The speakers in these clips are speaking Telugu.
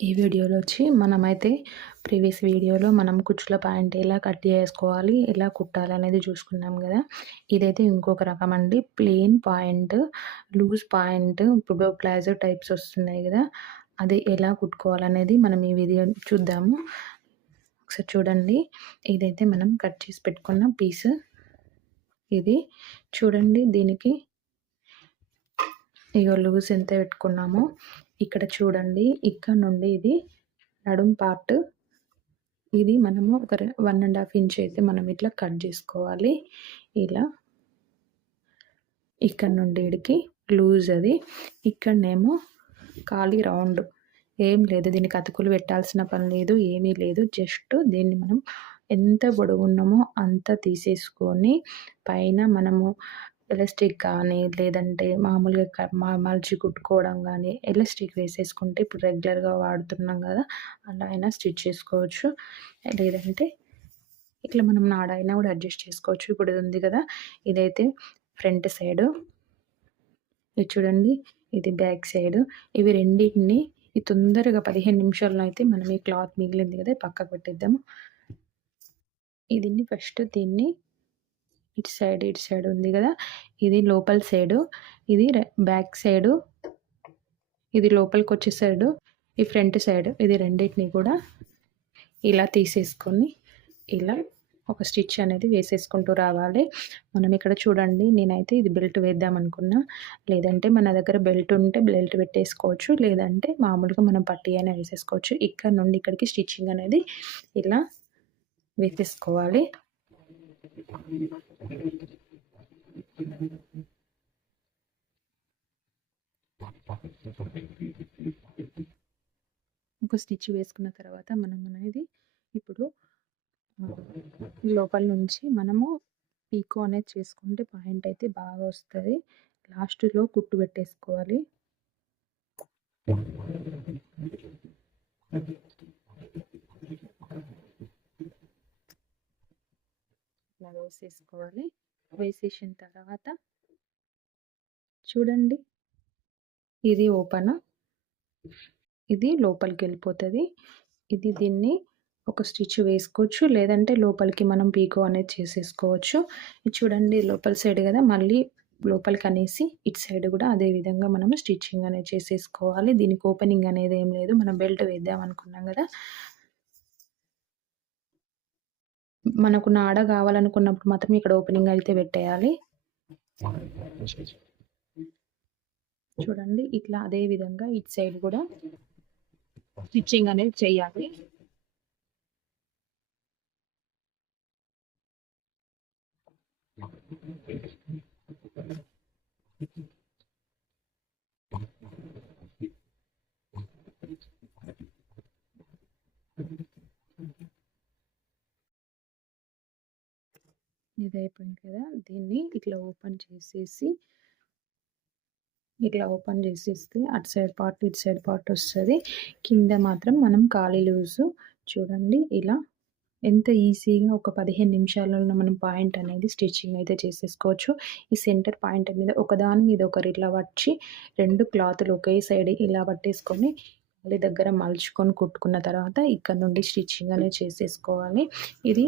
ఈ వీడియోలో వచ్చి మనమైతే ప్రీవియస్ వీడియోలో మనం కుచ్చుల ప్యాంట్ ఎలా కట్ చేసుకోవాలి ఎలా కుట్టాలి అనేది చూసుకున్నాం కదా. ఇదైతే ఇంకొక రకం అండి. ప్లెయిన్ పాయింట్ లూజ్ పాయింట్ ఇప్పుడు ప్లాజో టైప్స్ వస్తున్నాయి కదా. అది ఎలా కుట్టుకోవాలనేది మనం ఈ వీడియో చూద్దాము. ఒకసారి చూడండి. ఇదైతే మనం కట్ చేసి పెట్టుకున్న పీస్ ఇది. చూడండి దీనికి ఇగో లూజ్ ఎంత పెట్టుకున్నామో. ఇక్కడ చూడండి ఇక్కడ నుండి ఇది నడుం పార్ట్. ఇది మనము ఒక వన్ అండ్ హాఫ్ ఇంచ్ అయితే మనం ఇట్లా కట్ చేసుకోవాలి. ఇలా ఇక్కడ నుండి ఇడికి లూజ్ అది. ఇక్కడనేమో ఖాళీ రౌండ్. ఏం లేదు దీనికి అతుకులు పెట్టాల్సిన పని లేదు ఏమీ లేదు. జస్ట్ దీన్ని మనం ఎంత పొడవున్నామో అంత తీసేసుకొని పైన మనము ఎలాస్టిక్ కానీ లేదంటే మామూలుగా మలిచి కుట్టుకోవడం కానీ ఎలాస్టిక్ వేసేసుకుంటే ఇప్పుడు రెగ్యులర్గా వాడుతున్నాం కదా అలా అయినా స్టిచ్ చేసుకోవచ్చు. లేదంటే ఇట్లా మనం నాడ అయినా కూడా అడ్జస్ట్ చేసుకోవచ్చు. ఇప్పుడు ఇది ఉంది కదా ఇదైతే ఫ్రంట్ సైడు. ఇది చూడండి ఇది బ్యాక్ సైడ్. ఇవి రెండింటిని ఈ తొందరగా పదిహేను నిమిషాల్లో అయితే మనం ఈ క్లాత్ మిగిలింది కదా పక్కకు పెట్టిద్దాము. ఇది ఫస్ట్ దీన్ని ఇటు సైడ్ ఇటు సైడ్ ఉంది కదా? ఇది లోపల సైడు ఇది బ్యాక్ సైడు ఇది లోపలికి వచ్చే సైడు ఈ ఫ్రంట్ సైడ్ ఇది రెండింటిని కూడా ఇలా తీసేసుకొని ఇలా ఒక స్టిచ్ అనేది వేసేసుకుంటూ రావాలి. మనం ఇక్కడ చూడండి నేనైతే ఇది బెల్ట్ వేద్దాం అనుకున్నా. లేదంటే మన దగ్గర బెల్ట్ ఉంటే బెల్ట్ పెట్టేసుకోవచ్చు. లేదంటే మామూలుగా మనం పట్టీ అయినా వేసేసుకోవచ్చు. ఇక్కడ నుండి ఇక్కడికి స్టిచ్చింగ్ అనేది ఇలా వేసేసుకోవాలి. ఒక స్టిచ్ వేసుకున్న తర్వాత మనం అనేది ఇప్పుడు లోపల నుంచి మనము పీకో అనేది చేసుకుంటే పాయింట్ అయితే బాగా వస్తుంది. లాస్ట్లో కుట్టు పెట్టేసుకోవాలి. వేసేసుకోవాలి. వేసేసిన తర్వాత చూడండి. ఇది ఓపెన్. ఇది లోపలికి వెళ్ళిపోతుంది. ఇది దీన్ని ఒక స్టిచ్ వేసుకోవచ్చు. లేదంటే లోపలికి మనం పీకో అనేది చేసేసుకోవచ్చు. చూడండి లోపల సైడ్ కదా మళ్ళీ లోపలికి అనేసి ఇటు సైడ్ కూడా అదే విధంగా మనం స్టిచ్చింగ్ అనేది చేసేసుకోవాలి. దీనికి ఓపెనింగ్ అనేది ఏం లేదు. మనం బెల్ట్ వేద్దాం అనుకున్నాం కదా. మనకు నాడ కావాలనుకున్నప్పుడు మాత్రం ఇక్కడ ఓపెనింగ్ అయితే పెట్టేయాలి. చూడండి ఇట్లా అదే విధంగా ఇటు సైడ్ కూడా స్టిచ్చింగ్ అనేది చేయాలి. ఇది అయిపోయింది కదా! దీన్ని ఇట్లా ఓపెన్ చేసేసి ఇట్లా ఓపెన్ చేసేస్తే అటు సైడ్ పార్ట్ ఇటు సైడ్ పార్ట్ వస్తుంది. కింద మాత్రం మనం ఖాళీ లూజు చూడండి ఇలా ఎంత ఈజీగా ఒక పదిహేను నిమిషాలలో మనం పాయింట్ అనేది స్టిచ్చింగ్ అయితే చేసేసుకోవచ్చు. ఈ సెంటర్ పాయింట్ మీద ఒకదాని మీద ఒకరు ఇట్లా వచ్చి రెండు క్లాతులు ఒకే సైడ్ ఇలా పట్టేసుకొని మళ్ళీ దగ్గర మలుచుకొని కుట్టుకున్న తర్వాత ఇక్కడ నుండి స్టిచ్చింగ్ అనేది చేసేసుకోవాలి. ఇది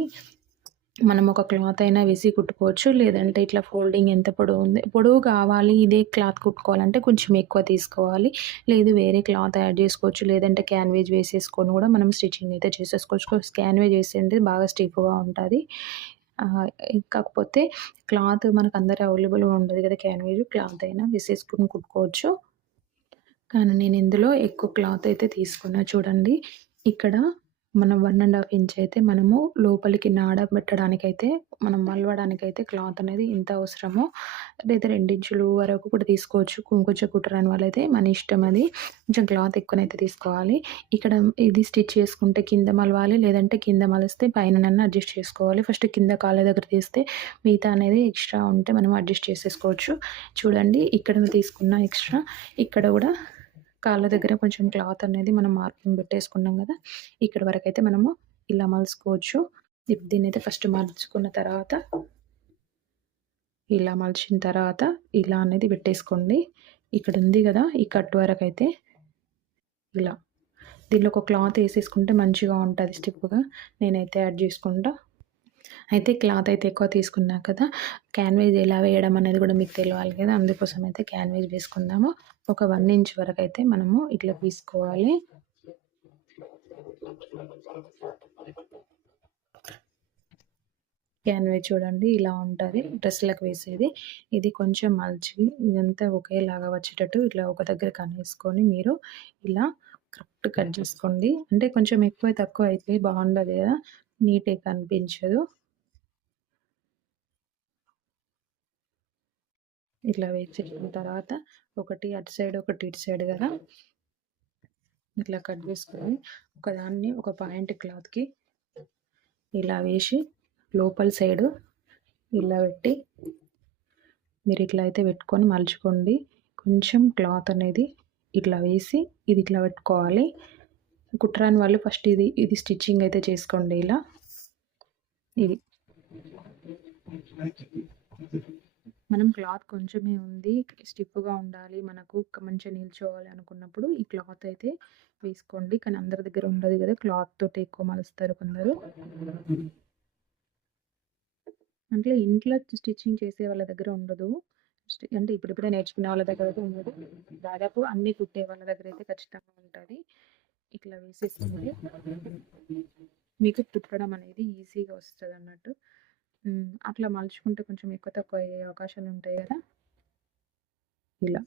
మనం ఒక క్లాత్ అయినా వేసి కుట్టుకోవచ్చు. లేదంటే ఇట్లా ఫోల్డింగ్ ఎంత పొడవు ఉంది పొడవు కావాలి ఇదే క్లాత్ కుట్టుకోవాలంటే కొంచెం ఎక్కువ తీసుకోవాలి. లేదు వేరే క్లాత్ యాడ్ చేసుకోవచ్చు. లేదంటే క్యాన్వేజ్ వేసేసుకొని కూడా మనం స్టిచ్చింగ్ అయితే చేసేసుకోవచ్చు. క్యాన్వేజ్ వేసేది బాగా స్టిఫ్గా ఉంటుంది. కాకపోతే క్లాత్ మనకు అందరూ అవైలబుల్గా ఉండదు కదా క్యాన్వేజ్ క్లాత్ అయినా వేసేసుకుని కుట్టుకోవచ్చు. కానీ నేను ఇందులో ఎక్కువ క్లాత్ అయితే తీసుకున్నా. చూడండి ఇక్కడ మనం వన్ అండ్ హాఫ్ ఇంచ్ అయితే మనము లోపలికి నాడ పెట్టడానికైతే మనం మలవడానికైతే క్లాత్ అనేది ఇంత అవసరమో. లేదా రెండించులు వరకు కూడా తీసుకోవచ్చు. కొంచెం కుట్టరాని వాళ్ళైతే మన ఇష్టం అది. కొంచెం క్లాత్ ఎక్కువనైతే తీసుకోవాలి. ఇక్కడ ఇది స్టిచ్ చేసుకుంటే కింద మలవాలి. లేదంటే కింద మలిస్తే పైన నన్ను అడ్జస్ట్ చేసుకోవాలి. ఫస్ట్ కింద కాళ్ళ దగ్గర తీస్తే మిగతా అనేది ఎక్స్ట్రా ఉంటే మనం అడ్జస్ట్ చేసేసుకోవచ్చు. చూడండి ఇక్కడ తీసుకున్న ఎక్స్ట్రా ఇక్కడ కూడా కాళ్ళ దగ్గర కొంచెం క్లాత్ అనేది మనం మార్కింగ్ పెట్టేసుకున్నాం కదా ఇక్కడ వరకు అయితే మనము ఇలా మలుచుకోవచ్చు. దీన్ని అయితే ఫస్ట్ మలుచుకున్న తర్వాత ఇలా మలిచిన తర్వాత ఇలా అనేది పెట్టేసుకోండి. ఇక్కడ ఉంది కదా ఈ కట్ వరకు అయితే ఇలా. దీనిలో ఒక క్లాత్ వేసేసుకుంటే మంచిగా ఉంటుంది స్టిప్గా నేనైతే యాడ్ చేసుకుంటా. అయితే క్లాత్ అయితే ఎక్కువ తీసుకున్నా కదా క్యాన్వేజ్ ఎలా వేయడం అనేది కూడా మీకు తెలియాలి కదా అందుకోసం అయితే క్యాన్వేజ్ వేసుకుందాము. ఒక వన్ ఇంచ్ వరకు అయితే మనము ఇట్లా తీసుకోవాలి. క్యాన్వేజ్ చూడండి ఇలా ఉంటుంది. డ్రెస్లకు వేసేది. ఇది కొంచెం మలిచి ఇదంతా ఒకేలాగా వచ్చేటట్టు ఇట్లా ఒక దగ్గర కనేసుకొని మీరు ఇలా కరెక్ట్ కట్ చేసుకోండి. అంటే కొంచెం ఎక్కువ తక్కువ అయితే బాగుండదు కదా నీట్గా కనిపించదు. ఇట్లా వేసేసిన తర్వాత ఒకటి అటు సైడ్ ఒకటి ఇటు సైడ్ కదా. ఇట్లా కట్ చేసుకొని ఒకదాన్ని ఒక పాయింట్ క్లాత్కి ఇలా వేసి లోపల సైడు ఇలా పెట్టి మీరు ఇట్లా అయితే పెట్టుకొని మలుచుకోండి. కొంచెం క్లాత్ అనేది ఇట్లా వేసి ఇది ఇట్లా పెట్టుకోవాలి. కుట్రాని వాళ్ళు ఫస్ట్ ఇది ఇది స్టిచ్చింగ్ అయితే చేసుకోండి ఇలా. ఇది. మనం క్లాత్ కొంచెమే ఉంది స్టిఫ్గా ఉండాలి మనకు మంచిగా నిల్చోవాలి అనుకున్నప్పుడు ఈ క్లాత్ అయితే వేసుకోండి. కానీ అందరి దగ్గర ఉండదు కదా క్లాత్ తోటి ఎక్కువ మలుస్తారు కొందరు. అంటే ఇంట్లో స్టిచ్చింగ్ చేసే వాళ్ళ దగ్గర ఉండదు. అంటే ఇప్పుడిప్పుడే నేర్చుకునే వాళ్ళ దగ్గర అయితే ఉండదు. దాదాపు అన్ని కుట్టే వాళ్ళ దగ్గర అయితే ఖచ్చితంగా ఉంటుంది. ఇట్లా వేసేసింది మీకు కుట్టడం అనేది ఈజీగా వస్తుంది అన్నట్టు అట్లా మలుచుకుంటే కొంచెం ఎక్కువ తక్కువ అయ్యే అవకాశాలు ఉంటాయి కదా? ఇలా.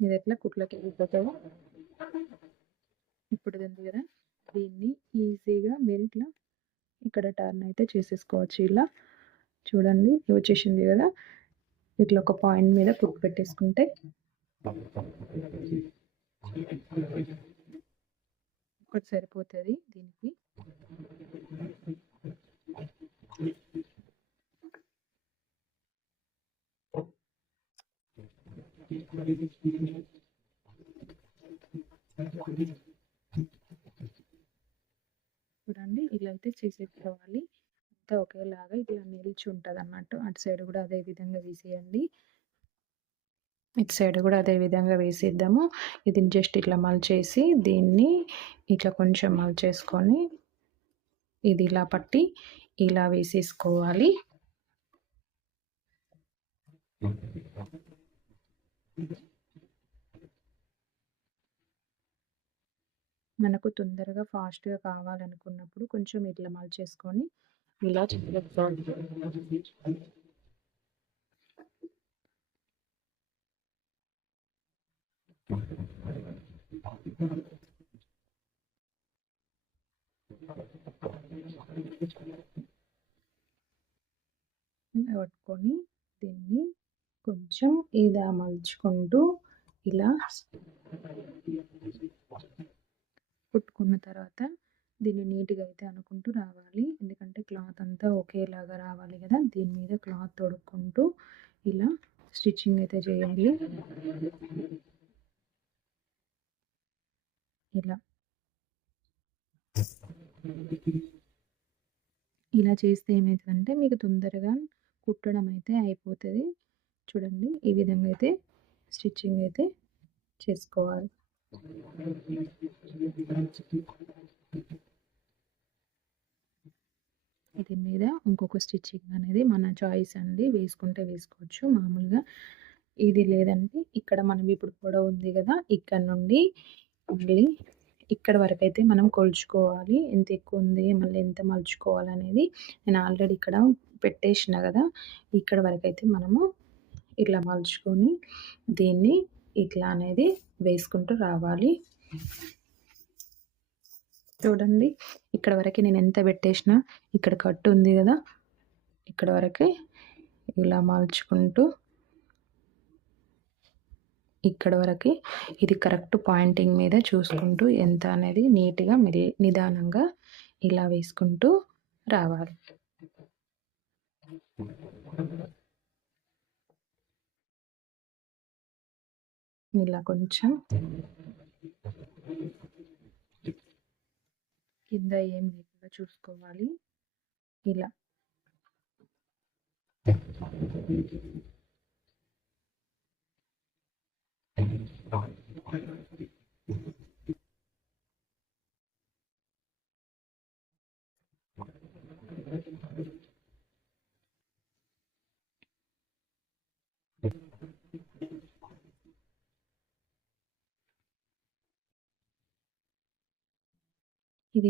ఇది ఎట్లా? కుట్లకి వెళ్ళిపోతుందో ఇప్పుడు ఉంది కదా? దీన్ని ఈజీగా మీరు ఇట్లా ఇక్కడ టర్న్ అయితే చేసేసుకోవచ్చు. ఇలా చూడండి వచ్చేసింది కదా? ఇట్లా ఒక పాయింట్ మీద కుక్ పెట్టేసుకుంటే ఒకటి సరిపోతుంది దీనికి. చూడండి ఇలా అయితే చేసేసుకోవాలి. అంతా ఒకేలాగా ఇట్లా నిలిచి ఉంటుంది అన్నట్టు అటు సైడ్ కూడా అదే విధంగా వేసేయండి ఇటు సైడ్ కూడా అదే విధంగా వేసిద్దాము. ఇది జస్ట్ ఇట్లా మల్చేసి దీన్ని ఇట్లా కొంచెం మల్చేసుకొని ఇది ఇలా పట్టి ఇలా వేసేసుకోవాలి. మనకు తొందరగా ఫాస్ట్గా కావాలనుకున్నప్పుడు కొంచెం ఇట్లా మల్చేసుకొని ఇలా పట్టుకొని దీన్ని కొంచెం ఇది మలుచుకుంటూ ఇలా కుట్టుకున్న తర్వాత దీన్ని నీట్గా అయితే అనుకుంటూ రావాలి. ఎందుకంటే క్లాత్ అంతా ఒకేలాగా రావాలి కదా. దీని మీద క్లాత్ తొడుక్కుంటూ ఇలా స్టిచ్చింగ్ అయితే చేయాలి. ఇలా. ఇలా చేస్తే ఏమవుతుందంటే మీకు తొందరగా కుట్టడం అయితే అయిపోతుంది. చూడండి ఈ విధంగా అయితే స్టిచ్చింగ్ అయితే చేసుకోవాలి. దీని మీద ఇంకొక స్టిచ్చింగ్ అనేది మన చాయిస్ అండి. వేసుకుంటే వేసుకోవచ్చు. మామూలుగా ఇది లేదంటే ఇక్కడ మనం ఇప్పుడు పొడవు ఉంది కదా ఇక్కడ నుండి మళ్ళీ ఇక్కడ వరకు అయితే మనం కొలుచుకోవాలి. ఎంత ఎక్కువ ఉంది మళ్ళీ ఎంత మలుచుకోవాలి అనేది నేను ఆల్రెడీ ఇక్కడ పెట్టేసిన కదా. ఇక్కడ వరకు అయితే మనము ఇట్లా మలుచుకొని దీన్ని ఇట్లా అనేది వేసుకుంటూ రావాలి. చూడండి ఇక్కడ వరకు నేను ఎంత పెట్టేసిన ఇక్కడ కట్టు ఉంది కదా. ఇక్కడ వరకే ఇలా మలుచుకుంటూ ఇక్కడ వరకు ఇది కరెక్ట్ పాయింటింగ్ మీద చూసుకుంటూ ఎంత అనేది నీట్గా మిరి నిదానంగా ఇలా వేసుకుంటూ రావాలి. ఇలా కొంచెం కింద ఏం లేకుండా చూసుకోవాలి. ఇలా. ఇది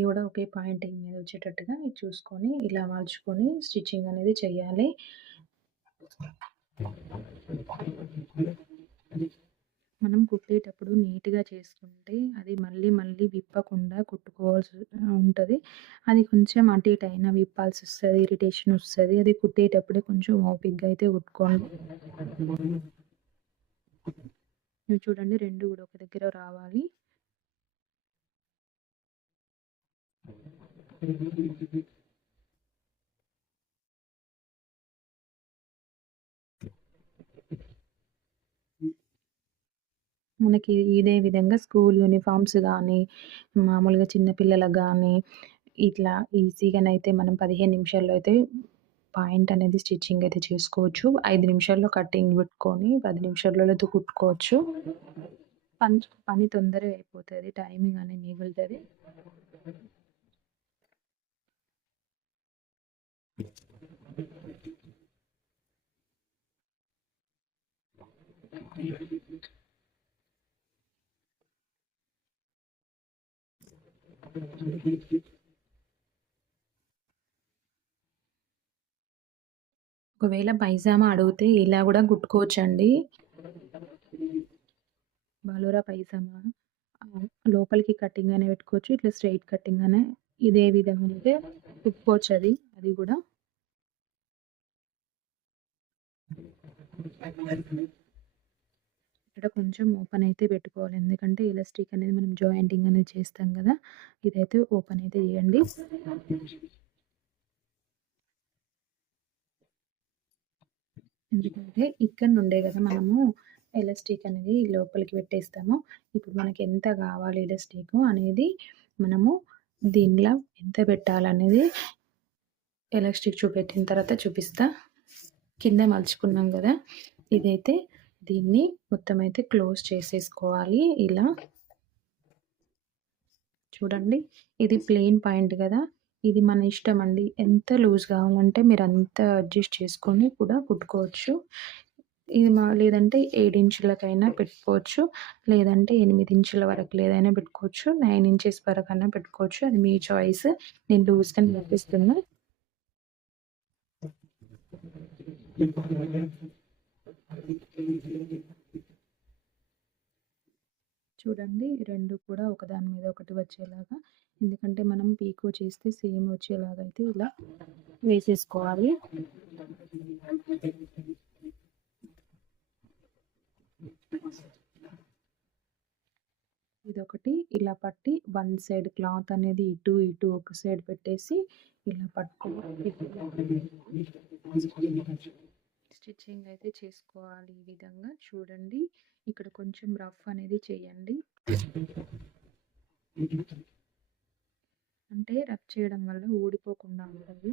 కూడా ఒకే పాయింటింగ్ మీద వచ్చేటట్టుగా ఇది చూసుకొని ఇలా మార్చుకొని స్టిచ్చింగ్ అనేది చేయాలి మనం కుట్టేటప్పుడు నీట్గా చేసుకుంటే అది మళ్ళీ మళ్ళీ విప్పకుండా కుట్టుకోవాల్సి ఉంటుంది. అది కొంచెం అటు ఇటు అయినా విప్పాల్సి వస్తుంది ఇరిటేషన్ వస్తుంది. అది కుట్టేటప్పుడే కొంచెం ఓపిక్గా అయితే కుట్టుకోండి. ఇవి చూడండి రెండు కూడా ఒక దగ్గర రావాలి. మనకి ఇదే విధంగా స్కూల్ యూనిఫామ్స్ కానీ మామూలుగా చిన్నపిల్లలకు కానీ ఇట్లా ఈజీగానైతే మనం పదిహేను నిమిషాల్లో అయితే పాయింట్ అనేది స్టిచ్చింగ్ అయితే చేసుకోవచ్చు. ఐదు నిమిషాల్లో కటింగ్ పెట్టుకొని పది నిమిషాల్లో అయితే కుట్టుకోవచ్చు. పని పని తొందరగా అయిపోతుంది టైమింగ్ అనేది మిగులుతుంది. ఒకవేళ పైజామా అడిగితే ఇలా కూడా కుట్టుకోవచ్చండి బాలోరా పైజామా. లోపలికి కటింగ్ అనే పెట్టుకోవచ్చు ఇట్లా స్ట్రైట్ కటింగ్ అనే ఇదే విధంగా అయితే కుట్టుకోవచ్చు అది అది కూడా. ఇక్కడ కొంచెం ఓపెన్ అయితే పెట్టుకోవాలి. ఎందుకంటే ఎలాస్టిక్ అనేది మనం జాయింటింగ్ అనేది చేస్తాం కదా ఇదైతే ఓపెన్ అయితే చేయండి. ఎందుకంటే ఇక్కడ నుండే కదా మనము ఎలాస్టిక్ అనేది లోపలికి పెట్టేస్తాము. ఇప్పుడు మనకి ఎంత కావాలి ఎలాస్టిక్ అనేది మనము దీనిలో ఎంత పెట్టాలనేది ఎలాస్టిక్ చూపెట్టిన తర్వాత చూపిస్తా. కింద మలుచుకున్నాం కదా ఇదైతే దీన్ని మొత్తం అయితే క్లోజ్ చేసేసుకోవాలి ఇలా. చూడండి ఇది ప్లెయిన్ పాయింట్ కదా. ఇది మన ఇష్టం అండి. ఎంత లూజ్ కావాలంటే మీరు అంత అడ్జస్ట్ చేసుకొని కూడా కుట్టుకోవచ్చు. ఇది మా లేదంటే ఏడు ఇంచులకైనా పెట్టుకోవచ్చు. లేదంటే ఎనిమిది ఇంచుల వరకు లేదైనా పెట్టుకోవచ్చు. నైన్ ఇంచెస్ వరకు అయినా పెట్టుకోవచ్చు. అది మీ చాయిస్. నేను లూజ్గా నేర్పిస్తున్నా చూడండి రెండు కూడా ఒకదాని మీద ఒకటి వచ్చేలాగా. ఎందుకంటే మనం పీకో చేస్తే సేమ్ వచ్చేలాగా అయితే ఇలా వేసేసుకోవాలి. ఇదొకటి ఇలా పట్టి వన్ సైడ్ క్లాత్ అనేది ఇటు ఇటు ఒక సైడ్ పెట్టేసి ఇలా పట్టుకోవాలి. స్టిచ్చింగ్ అయితే చేసుకోవాలి ఈ విధంగా. చూడండి ఇక్కడ కొంచెం రఫ్ అనేది చేయండి. అంటే రఫ్ చేయడం వల్ల ఊడిపోకుండా ఉంటుంది.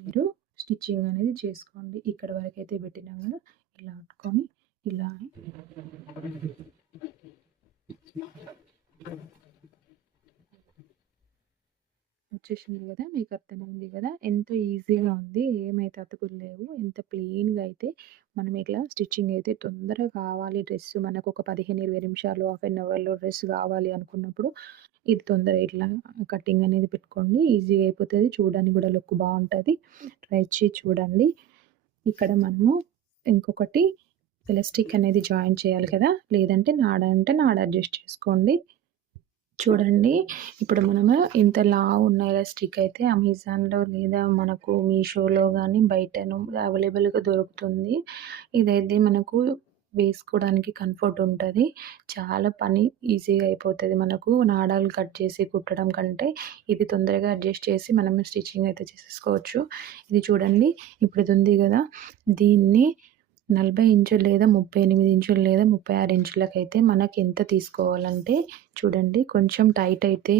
మీరు స్టిచ్చింగ్ అనేది చేసుకోండి. ఇక్కడ వరకు అయితే పెట్టినాం కదా ఇలా అట్టుకొని ఇలా. వచ్చేసింది కదా! మీకు అర్థమైంది కదా! ఎంతో ఈజీగా ఉంది ఏమైతే అతుకులు లేవు ఎంత ప్లెయిన్గా అయితే మనం ఇట్లా స్టిచ్చింగ్ అయితే తొందరగా కావాలి డ్రెస్ మనకు ఒక పదిహేను ఇరవై నిమిషాలు హాఫ్ అన్ అవర్లో డ్రెస్ కావాలి అనుకున్నప్పుడు ఇది తొందరగా ఇట్లా కటింగ్ అనేది పెట్టుకోండి. ఈజీగా అయిపోతుంది. చూడడానికి కూడా లుక్ బాగుంటుంది. ట్రై చేసి చూడండి. ఇక్కడ మనము ఇంకొకటి ఎలాస్టిక్ అనేది జాయిన్ చేయాలి కదా! లేదంటే నాడ అంటే నాడ అడ్జస్ట్ చేసుకోండి. చూడండి. ఇప్పుడు మనము ఇంత లావు ఉన్న ఎలాస్టిక్ అయితే అమెజాన్లో లేదా మనకు మీషోలో కానీ బయటను అవైలబుల్గా దొరుకుతుంది. ఇదైతే మనకు వేసుకోవడానికి కంఫర్ట్ ఉంటుంది. చాలా పని ఈజీగా అయిపోతుంది మనకు. నాడాలు కట్ చేసి కుట్టడం కంటే ఇది తొందరగా అడ్జస్ట్ చేసి మనం స్టిచ్చింగ్ అయితే చేసేసుకోవచ్చు. ఇది చూడండి. ఇప్పుడు ఇది ఉంది కదా. దీన్ని నలభై ఇంచులు లేదా ముప్పై ఎనిమిది ఇంచులు లేదా ముప్పై ఆరు ఇంచులకైతే మనకి ఎంత తీసుకోవాలంటే చూడండి కొంచెం టైట్ అయితే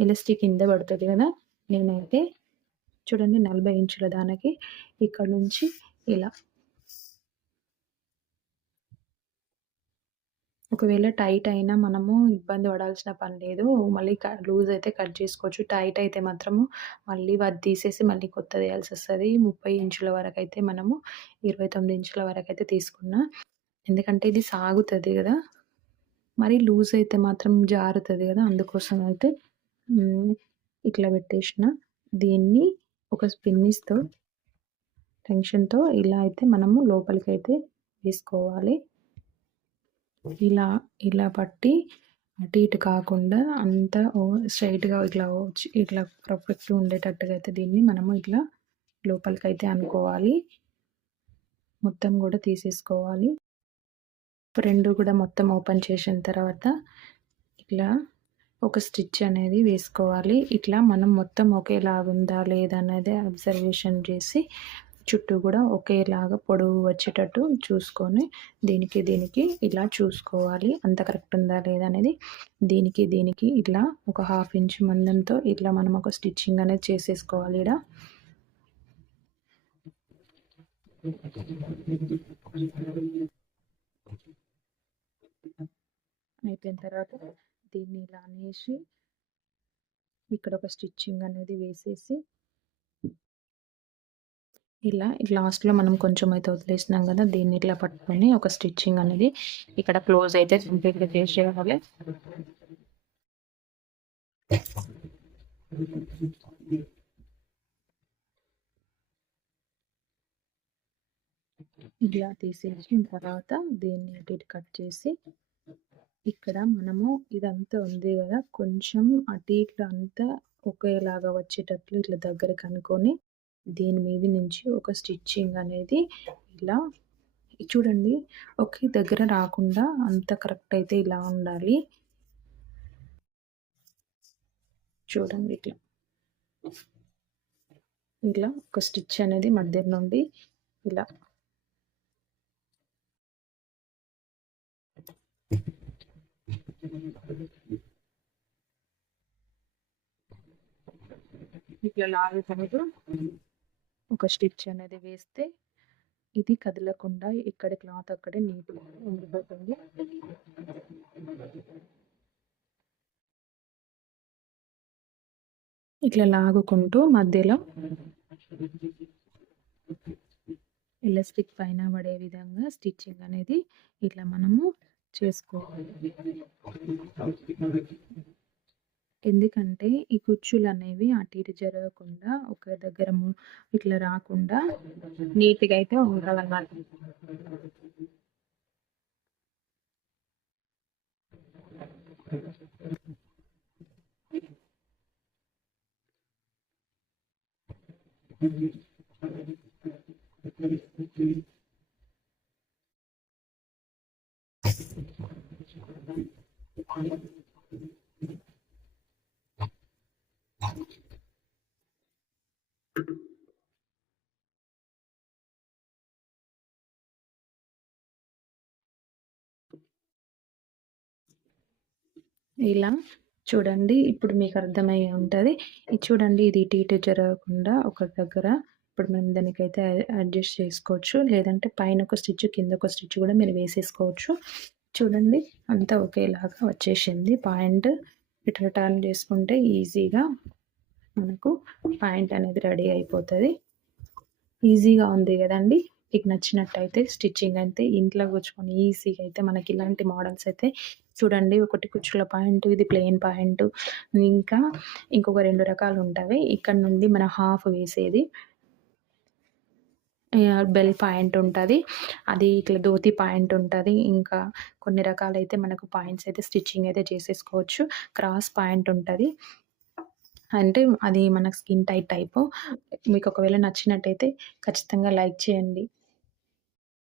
ఎలాస్టిక్ కింద పడుతుంది కదా? నేనైతే చూడండి నలభై ఇంచుల దానికి ఇక్కడ నుంచి ఇలా ఒకవేళ టైట్ అయినా మనము ఇబ్బంది పడాల్సిన పని లేదు. మళ్ళీ లూజ్ అయితే కట్ చేసుకోవచ్చు. టైట్ అయితే మాత్రము మళ్ళీ అది తీసేసి మళ్ళీ కొత్తది వేయాల్సి వస్తుంది. ముప్పై ఇంచుల వరకు అయితే మనము ఇరవై తొమ్మిది ఇంచుల వరకు అయితే తీసుకున్నా. ఎందుకంటే ఇది సాగుతుంది కదా. మరి లూజ్ అయితే మాత్రం జారుతుంది కదా. అందుకోసం అయితే ఇట్లా పెట్టేసిన. దీన్ని ఒక స్పిన్నిస్తో టెన్షన్తో ఇలా అయితే మనము లోపలికి అయితే వేసుకోవాలి. ఇలా ఇలా పట్టి అటు ఇటు కాకుండా అంతా స్ట్రైట్గా ఇట్లా వచ్చి ఇట్లా పర్ఫెక్ట్ ఉండేటట్టుగా అయితే దీన్ని మనము ఇట్లా లోపలికి అయితే అనుకోవాలి. మొత్తం కూడా తీసేసుకోవాలి. రెండు కూడా మొత్తం ఓపెన్ చేసిన తర్వాత ఇట్లా ఒక స్టిచ్ అనేది వేసుకోవాలి. ఇట్లా మనం మొత్తం ఒకేలా ఉందా లేదా అనేది అబ్జర్వేషన్ చేసి చుట్టూ కూడా ఒకేలాగా పొడవు వచ్చేటట్టు చూసుకొని దీనికి దీనికి ఇలా చూసుకోవాలి. అంత కరెక్ట్ ఉందా లేదా అనేది దీనికి దీనికి ఇలా ఒక హాఫ్ ఇంచ్ మందంతో ఇట్లా మనం ఒక స్టిచ్చింగ్ అనేది చేసేసుకోవాలి ఇలా అయిపోయిన తర్వాత దీన్ని ఇలా అనేసి ఇక్కడ ఒక స్టిచ్చింగ్ అనేది వేసేసి ఇలా లాస్ట్లో మనం కొంచెం అయితే వదిలేసినాం కదా దీన్ని ఇట్లా పట్టుకొని ఒక స్టిచ్చింగ్ అనేది ఇక్కడ క్లోజ్ అయితే కంప్లీట్గా చేసేయాలి. ఇలా తీసేసిన తర్వాత దీన్ని అటు కట్ చేసి ఇక్కడ మనము ఇదంతా ఉంది కదా కొంచెం అటు ఇట్లా అంతా ఒకేలాగా వచ్చేటట్లు ఇట్లా దగ్గరికి అనుకొని దీని మీద నుంచి ఒక స్టిచ్చింగ్ అనేది ఇలా చూడండి ఒకే దగ్గర రాకుండా అంత కరెక్ట్ అయితే ఇలా ఉండాలి. చూడండి ఇట్లా. ఇలా ఒక స్టిచ్ అనేది మధ్య నుండి ఇలా. ఇట్లా లాగుతారు ఒక స్టిచ్ అనేది వేస్తే ఇది కదలకుండా ఇక్కడ క్లాత్ అక్కడే నీట్గా ఉండిపోతుంది. ఇట్లా లాగుకుంటూ మధ్యలో ఎలాస్టిక్ పైన పడే విధంగా స్టిచ్చింగ్ అనేది ఇట్లా మనము చేసుకోవాలి. ఎందుకంటే ఈ కుచ్చులు అనేవి అటు ఇటు జరగకుండా ఒక దగ్గర ఇట్లా రాకుండా నీట్గా అయితే ఉండాలన్నమాట. ఇలా చూడండి. ఇప్పుడు మీకు అర్థమయ్యే ఉంటుంది. ఇది చూడండి ఇది ఇటు ఇటు జరగకుండా ఒక దగ్గర ఇప్పుడు మనం దానికైతే అడ్జస్ట్ చేసుకోవచ్చు. లేదంటే పైన ఒక స్టిచ్ కింద ఒక స్టిచ్ కూడా మీరు వేసేసుకోవచ్చు. చూడండి అంతా ఒకేలాగా వచ్చేసింది. పాయింట్ ఇటు టర్న్ చేసుకుంటే ఈజీగా మనకు పాయింట్ అనేది రెడీ అయిపోతుంది. ఈజీగా ఉంది కదండి. మీకు నచ్చినట్టయితే స్టిచ్చింగ్ అయితే ఇంట్లో కూర్చొని ఈజీగా అయితే మనకి ఇలాంటి మోడల్స్ అయితే చూడండి ఒకటి కుచ్చుల పాయింట్ ఇది ప్లెయిన్ పాయింట్. ఇంకా ఇంకొక రెండు రకాలు ఉంటాయి. ఇక్కడ నుండి మన హాఫ్ వేసేది. బెల్ పాయింట్ ఉంటుంది. అది ఇట్లా ధోతి పాయింట్ ఉంటుంది. ఇంకా కొన్ని రకాలైతే మనకు పాయింట్స్ అయితే స్టిచ్చింగ్ అయితే చేసేసుకోవచ్చు. క్రాస్ పాయింట్ ఉంటుంది. అంటే అది మన స్కిన్ టైట్ టైపు. మీకు ఒకవేళ నచ్చినట్టయితే ఖచ్చితంగా లైక్ చేయండి.